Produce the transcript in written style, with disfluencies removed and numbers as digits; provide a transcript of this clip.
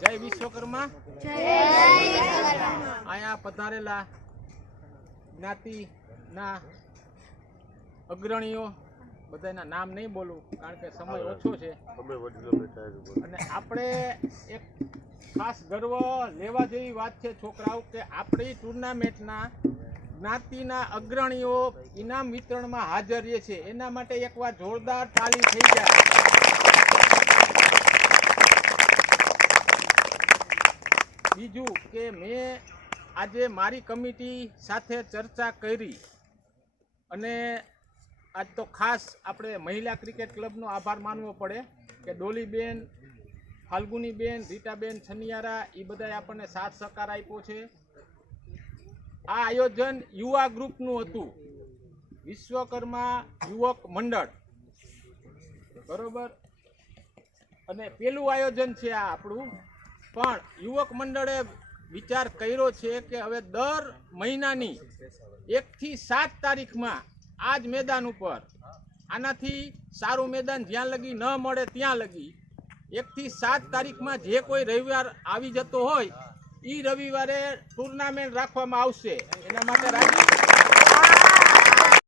જય વિશ્વકર્મા. અહીંયા પધારેલા જ્ઞાતિના અગ્રણીઓ બધાના નામ નહીં બોલું કારણ કે સમય ઓછો છે અને આપણે એક ખાસ ગર્વ લેવા જેવી વાત છે છોકરાઓ કે આપણી ટુર્નામેન્ટના જ્ઞાતિના અગ્રણીઓ ઇનામ વિતરણમાં હાજર છે. એના માટે એકવાર જોરદાર તાળી થઈ જાય. બીજું કે મેં આજે મારી કમિટી સાથે ચર્ચા કરી અને આજ તો ખાસ આપણે મહિલા ક્રિકેટ ક્લબનો આભાર માનવો પડે કે ડોલીબેન, ફાલ્ગુનીબેન, રીટાબેન છનિયારા એ બધાએ આપણને સાથ સહકાર આપ્યો છે. આ આયોજન યુવા ગ્રુપનું હતું, વિશ્વકર્મા યુવક મંડળ, બરોબર. અને પેલું આયોજન છે આ આપણું. પણ યુવક મંડળે વિચાર કર્યો છે કે હવે દર મહિનાની 1 થી 7 તારીખમાં આ જ મેદાન ઉપર, આનાથી સારું મેદાન જ્યાં લગી ન મળે ત્યાં લગી 1 થી 7 તારીખમાં જે કોઈ રવિવાર આવી જતો હોય એ રવિવારે ટુર્નામેન્ટ રાખવામાં આવશે. એના માટે